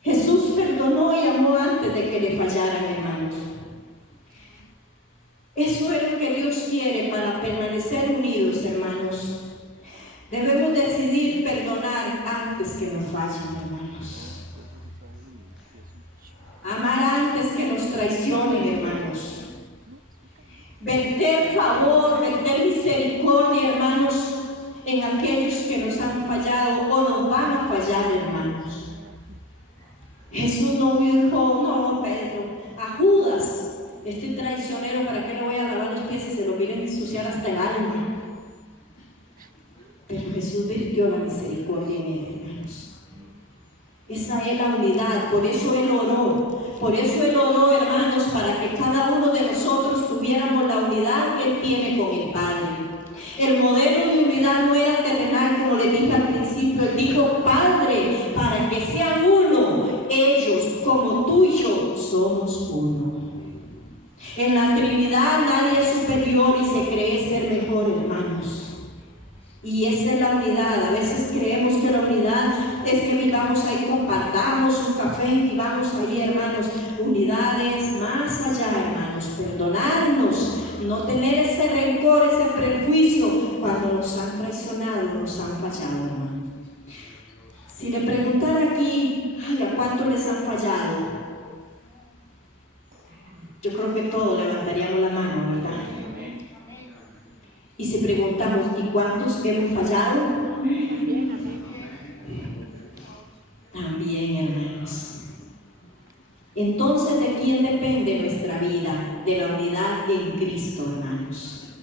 Jesús perdonó y amó antes de que le fallaran, hermanos. Eso es lo que Dios quiere para permanecer unidos, hermanos. Debemos decidir perdonar antes que nos fallen, hermanos. Amar antes que nos traicionen, hermanos. Verter favor, verter misericordia, hermanos, en aquellos que nos han fallado o nos van a fallar, hermanos. Jesús no dijo: no, Pedro, a Judas, este traicionero, ¿para qué le voy a lavar los pies y se lo vienen a ensuciar hasta el alma? Pero Jesús vertió la misericordia en él, hermanos. Esa es la unidad, por eso Él oró, hermanos, para que cada uno de nosotros tuviéramos la unidad que Él tiene con el Padre. El modelo de unidad no era terrenal, como le dije al principio. Él dijo: Padre, para que sean uno, ellos como tú y yo somos uno. En la Trinidad nadie es superior y se cree ser mejor, hermanos. Y esa es la unidad. A veces creemos que la unidad es que vivamos ahí, compartamos un café y vamos ahí, hermanos. Unidad es más allá, hermanos. Perdonarnos, no tener ese rencor, ese prejuicio cuando nos han traicionado, nos han fallado, hermano. Si le preguntara aquí: ¿a cuánto les han fallado? Yo creo que todos levantaríamos la mano, ¿verdad? Y si preguntamos, ¿y cuántos hemos fallado? También, hermanos. Entonces, ¿de quién depende nuestra vida? De la unidad en Cristo, hermanos.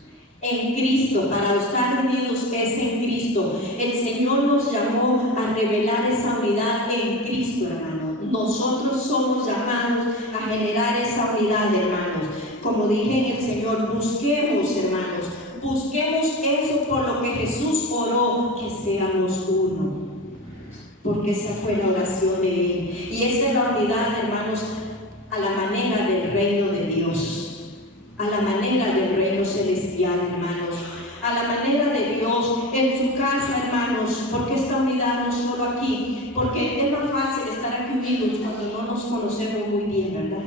En Cristo, para estar unidos es en Cristo. El Señor nos llamó a revelar esa unidad en Cristo, hermanos. Nosotros somos llamados a generar esa unidad, hermanos. Como dije en el Señor, busquemos, hermanos, busquemos eso por lo que Jesús oró, que seamos uno. Porque esa fue la oración de Él. Y esa es la unidad, hermanos, a la manera del reino de Dios, a la manera del reino celestial, hermanos, a la manera de Dios en su casa, hermanos. Porque esta unidad no solo aquí, porque es más fácil estar aquí unidos cuando no nos conocemos muy bien, ¿verdad?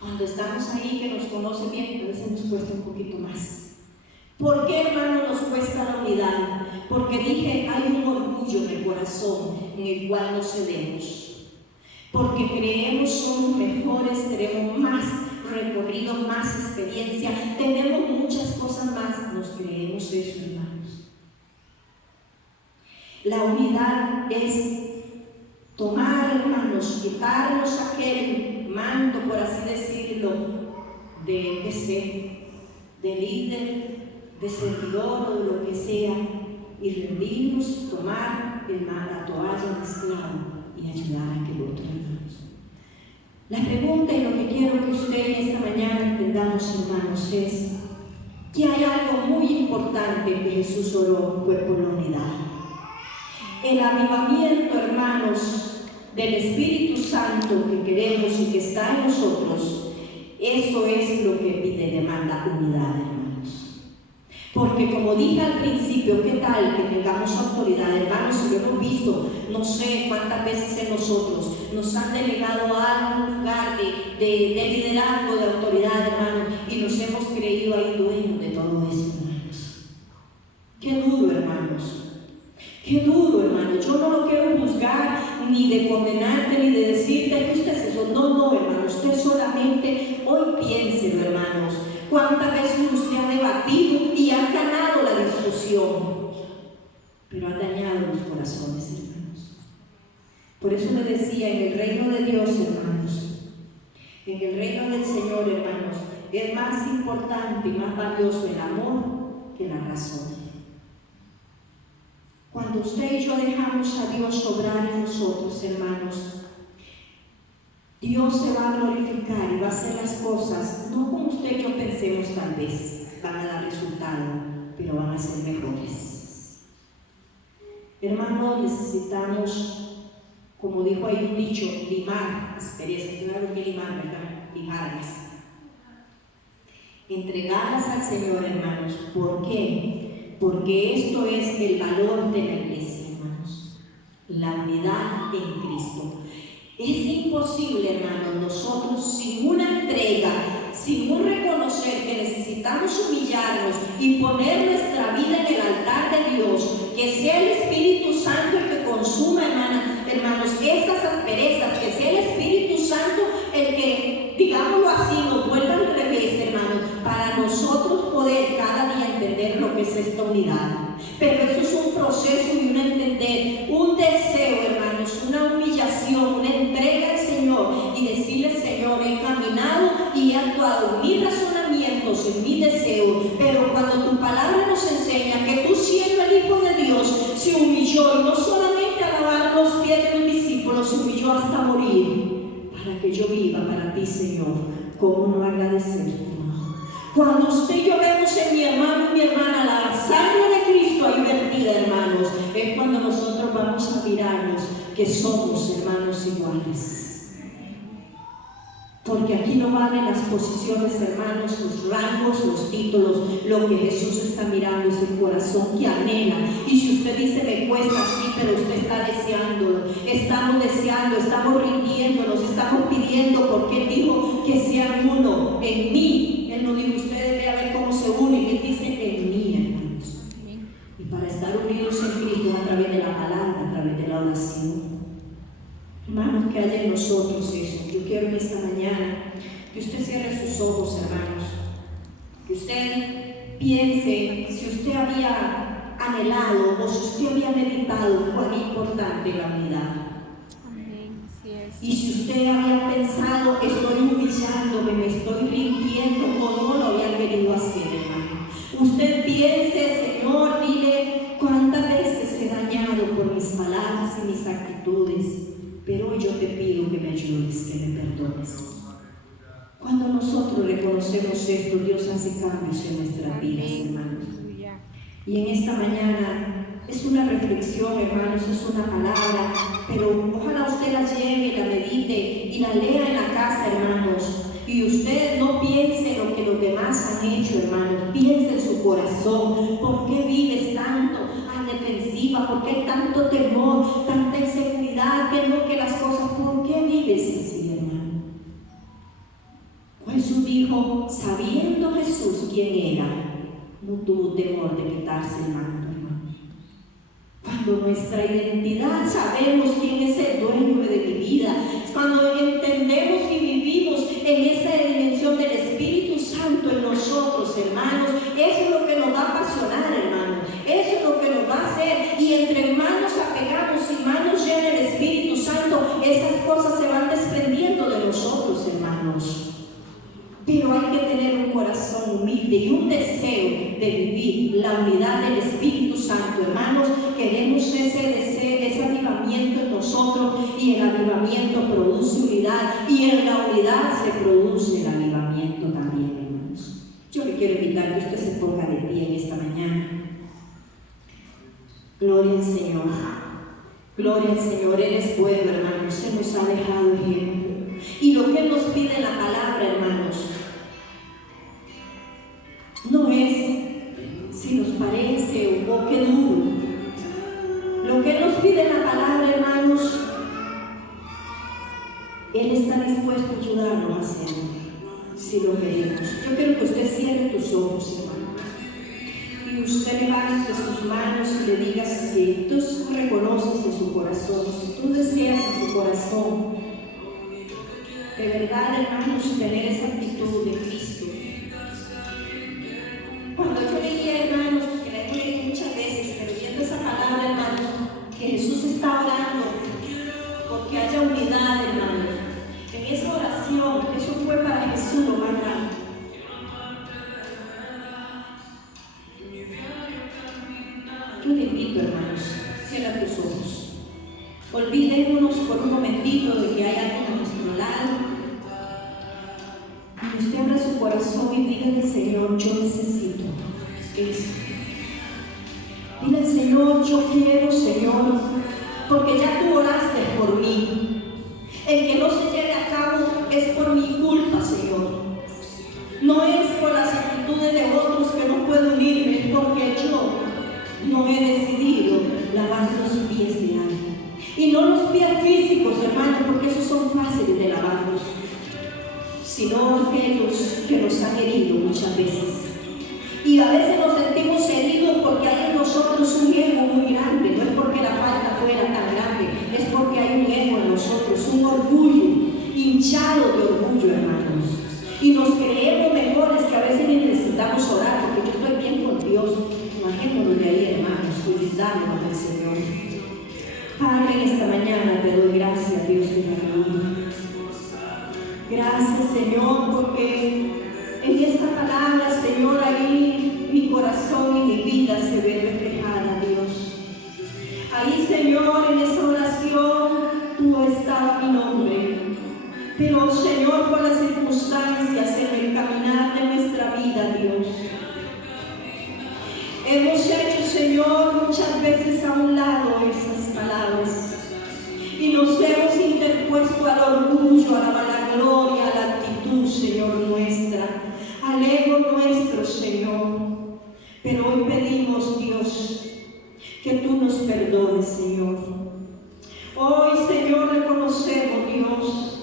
Cuando estamos ahí, que nos conocen bien, a veces nos cuesta un poquito más. ¿Por qué, hermano, nos cuesta la unidad? Porque dije, hay un orgullo en el corazón en el cual no cedemos. Porque creemos somos mejores, tenemos más recorrido, más experiencia, tenemos muchas cosas más. Nos creemos eso, hermanos. La unidad es tomar, hermanos, quitarnos aquel mando, por así decirlo, de líder, de servidor o de lo que sea, y rendirnos, tomar la toalla de esclavo y ayudar a que lo otro, hermanos. La pregunta y lo que quiero que ustedes esta mañana entendamos, hermanos, es que hay algo muy importante que Jesús oró, fue por la unidad. El avivamiento, hermanos, del Espíritu Santo que queremos y que está en nosotros, eso es lo que pide, demanda unidad, hermanos. Porque como dije al principio, ¿qué tal que tengamos autoridad, hermanos? Si lo hemos visto, no sé cuántas veces en nosotros nos han delegado a algún lugar de liderazgo, de autoridad, hermanos, y nos hemos creído ahí dueños de todo eso, hermanos. Qué duro, hermanos. Qué duro, hermanos. Yo no lo quiero juzgar, ni de condenarte, ni de decirte que usted es eso. No, hermanos. Usted solamente hoy piénselo, hermanos. ¿Cuántas veces usted ha debatido y ha ganado la discusión? Pero ha dañado los corazones, hermanos. Por eso le decía, en el reino de Dios, hermanos, en el reino del Señor, hermanos, es más importante y más valioso el amor que la razón. Cuando usted y yo dejamos a Dios obrar en nosotros, hermanos, Dios se va a glorificar y va a hacer las cosas, no como usted y yo pensemos tal vez, van a dar resultado, pero van a ser mejores. Hermanos, necesitamos, como dijo ahí un dicho, limar asperezas, claro que limar, ¿verdad? Limarlas. Entregarlas al Señor, hermanos. ¿Por qué? Porque esto es el valor de la iglesia, hermanos. La unidad en Cristo. Es imposible, hermanos, nosotros sin una entrega, sin un reconocer que necesitamos humillarnos y poner nuestra vida en el altar de Dios, que sea el Espíritu Santo el que consuma, hermanos, esas asperezas, que sea el Espíritu Santo el que, digámoslo así, nos vuelva al revés, hermanos, para nosotros poder cada día entender lo que es esta unidad. Pero eso es un proceso y un entender, un deseo, hermanos, una humillación, una entrega al Señor y decirle, Señor, he caminado y he actuado en mis razonamientos, en mis deseos, pero cuando tu palabra nos enseña que tú, siendo el Hijo de Dios, se humilló y no solamente a lavar los pies de los discípulos, se humilló hasta morir para que yo viva para ti, Señor. ¿Cómo no agradecerte? Cuando usted y yo vemos en mi hermano y mi hermana la sangre de Cristo ahí vertida, hermanos, es cuando nosotros vamos a mirarnos que somos hermanos iguales. Porque aquí no valen las posiciones, hermanos, los rangos, los títulos. Lo que Jesús está mirando es el corazón que anhela. Y si usted dice, me cuesta, sí, pero usted está deseándolo. Estamos deseando, estamos rindiéndonos, estamos pidiendo, porque Él dijo que sean uno en mí. Él no dijo, ustedes vean a ver cómo se unen. Él dice, en mí, hermanos. Y para estar unidos en Cristo a través de la palabra, a través de la oración. Hermanos, que haya en nosotros eso. Yo quiero en esta mañana que usted cierre sus ojos, hermanos. Que usted piense si usted había anhelado o si usted había meditado cuán importante la unidad. Amén. Así es. Y si usted había pensado, estoy humillándome, me estoy rindiendo, o no lo había querido hacer, hermano. Usted piense, Señor, mire cuántas veces he dañado por mis palabras y mis actitudes, pero hoy yo te pido que me ayudes, que me perdones. Cuando nosotros reconocemos esto, Dios hace cambios en nuestras vidas, hermanos. Y en esta mañana es una reflexión, hermanos, es una palabra, pero ojalá usted la lleve, la medite y la lea en la casa, hermanos. Y usted no piense en lo que los demás han hecho, hermanos. Piense en su corazón. ¿Por qué vives tanto a defensiva? ¿Por qué hay tanto temor, tanta inseguridad? Que las cosas, ¿por qué vives así, hermano? Jesús dijo, sabiendo Jesús quién era, no tuvo temor de quitarse el manto, hermano. Cuando nuestra identidad sabemos quién es el dueño de mi vida, cuando entendemos y vivimos en esa dimensión del Espíritu Santo en nosotros, hermanos, eso es lo que nos va a apasionar, hermano. Eso es lo que nos va a hacer. Y entre manos apegados y manos llenas del Espíritu Santo, esas cosas se van desprendiendo de nosotros, hermanos. Pero hay que tener un corazón humilde y un deseo de vivir la unidad del Espíritu Santo, hermanos. Queremos ese deseo, ese avivamiento en nosotros, y el avivamiento produce unidad, y en la unidad se produce el avivamiento también, hermanos. Yo le quiero invitar que usted se ponga de pie en esta mañana. Gloria al Señor. Gloria al Señor. Él es bueno, hermanos. Él nos ha dejado ejemplo. Y lo que Él nos pide en la palabra, hermanos, no es si nos parece o qué duro. Lo que Él nos pide en la palabra, hermanos, Él está dispuesto a ayudarnos a hacerlo, si lo queremos. Yo quiero que usted cierre tus ojos, hermano, y usted levante sus manos y le diga si tú reconoces en su corazón, si tú deseas en tu corazón, de verdad, hermanos, tener esa actitud de Cristo. Cuando yo leía, hermanos, que la he leído muchas veces, pero viendo esa palabra, hermanos, que Jesús está orando porque haya unidad, hermanos. En esa oración, eso fue para Jesús lo más grande. Yo le invito, hermanos, cierra tus ojos. Olvidémonos por un momentito de que hay alguien a nuestro lado. Y usted abra su corazón y dígale, Señor, yo necesito eso. Dile al Señor, yo quiero, Señor, porque ya tú oraste por mí. El que no se lleve a cabo es por mi culpa, Señor. No es por las actitudes de otros que no puedo unirme, es porque yo no he decidido lavar los pies de alguien. Y no los pies físicos, hermanos, porque esos son fáciles de lavarlos, sino aquellos que nos han herido muchas veces. Y a veces nos sentimos heridos porque hay en nosotros un ego muy grande. No es porque la falta fuera tan grande, es porque hay un ego en nosotros, un orgullo, hinchado de orgullo, hermanos. Y nos creemos mejores que a veces necesitamos orar, porque yo estoy bien con Dios. Imagémonos de ahí, hermanos, cuidándonos del Señor. Padre, en esta mañana te doy gracias, Dios de la gloria. Gracias, Señor, porque en esta palabra, Señor, ahí mi corazón y mi vida se ve reflejada, Dios. Ahí, Señor, en esa oración, tú estaba mi nombre. Pero, Señor, por las circunstancias en el caminar de nuestra vida, Dios, hemos hecho, Señor, muchas veces a un lado esas palabras. Y nos hemos interpuesto al orgullo, a la vanagloria, a la actitud, Señor, nuestra, al ego nuestro, Señor. Pero hoy pedimos, Dios, que tú nos perdones, Señor. Hoy, Señor, reconocemos, Dios,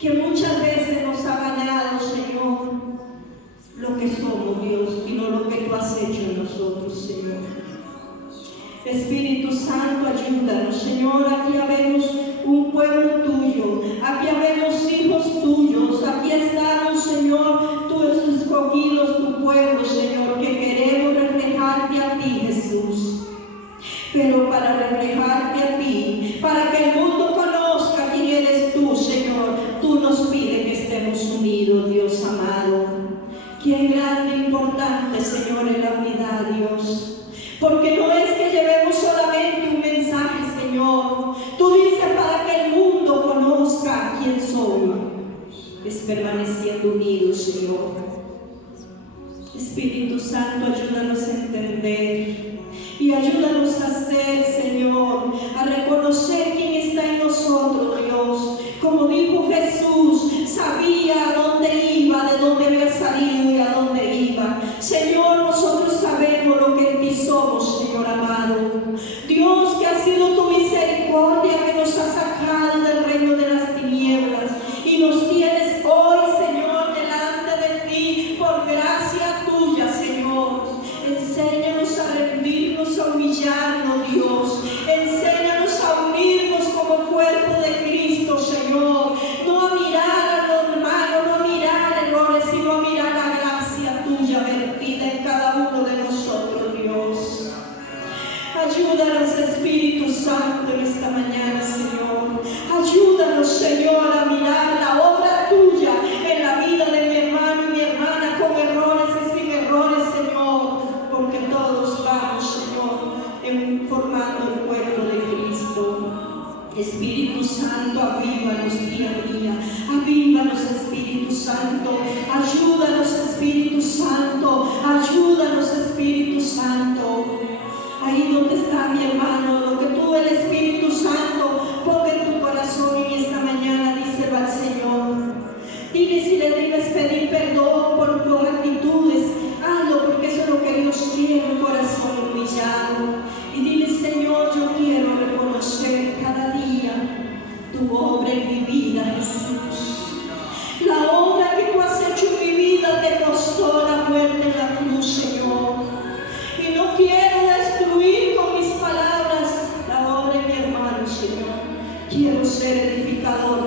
que muchas veces nos ha ganado, Señor, lo que somos, Dios, y no lo que tú has hecho en nosotros, Señor. Espíritu Santo, ayúdanos, Señor. Aquí habemos un pueblo tuyo, aquí habemos hijos tuyos, aquí estamos, Señor, tú has escogido tu pueblo, Señor. acercarte a ti, para que el mundo conozca quién eres tú, Señor. Tú nos pides que estemos unidos, Dios amado. Qué grande e importante, Señor, es la unidad, Dios. Porque no es que llevemos solamente un mensaje, Señor. Tú dices para que el mundo conozca quién soy. Es permaneciendo unidos, Señor. Espíritu Santo, ayúdanos a entender y ayúdanos a hacer, Señor, a reconocer quién está en nosotros, Dios. Como dijo Jesús, sabía a dónde iba, de dónde había salido y a dónde iba. Señor, nosotros sabemos lo que en ti somos, Señor amado. Dios, que ha sido tu misericordia que nos ha sacado del reino de las tinieblas y nos tienes hoy, Señor, delante de ti por gracia tuya, Señor. Enséñanos a rendirnos, a humillarnos, Dios. Enséñanos a unirnos como cuerpo de Cristo, Señor. No a mirar a los hermanos, no a mirar errores, sino a mirar la gracia tuya vertida en cada uno de nosotros, Dios. Ayúdanos, Espíritu Santo, en esta mañana, Señor. Ayúdanos, Señor, a mirar la obra tuya en la vida de mi hermano y mi hermana, con errores y sin errores, Señor, porque todos vamos, Señor, formando el cuerpo de Cristo. Espíritu Santo, avívanos día a día. Avívanos, Espíritu Santo. Ayúdanos, Espíritu Santo. Ayúdanos, Espíritu Santo. Ahí donde está mi hermano, lo que tú, el Espíritu Santo, ponga en tu corazón y en esta mañana, dice al Señor. Dile si le debes pedir perdón por tus actitudes, hazlo, porque eso es lo que Dios quiere, un corazón humillado. Y dile, Señor, yo quiero reconocer cada día tu obra en mi vida, Jesús. La obra que tú has hecho en mi vida te costó la muerte en la cruz, Señor. Y no quiero destruir con mis palabras la obra de mi hermano, Señor. Quiero ser edificador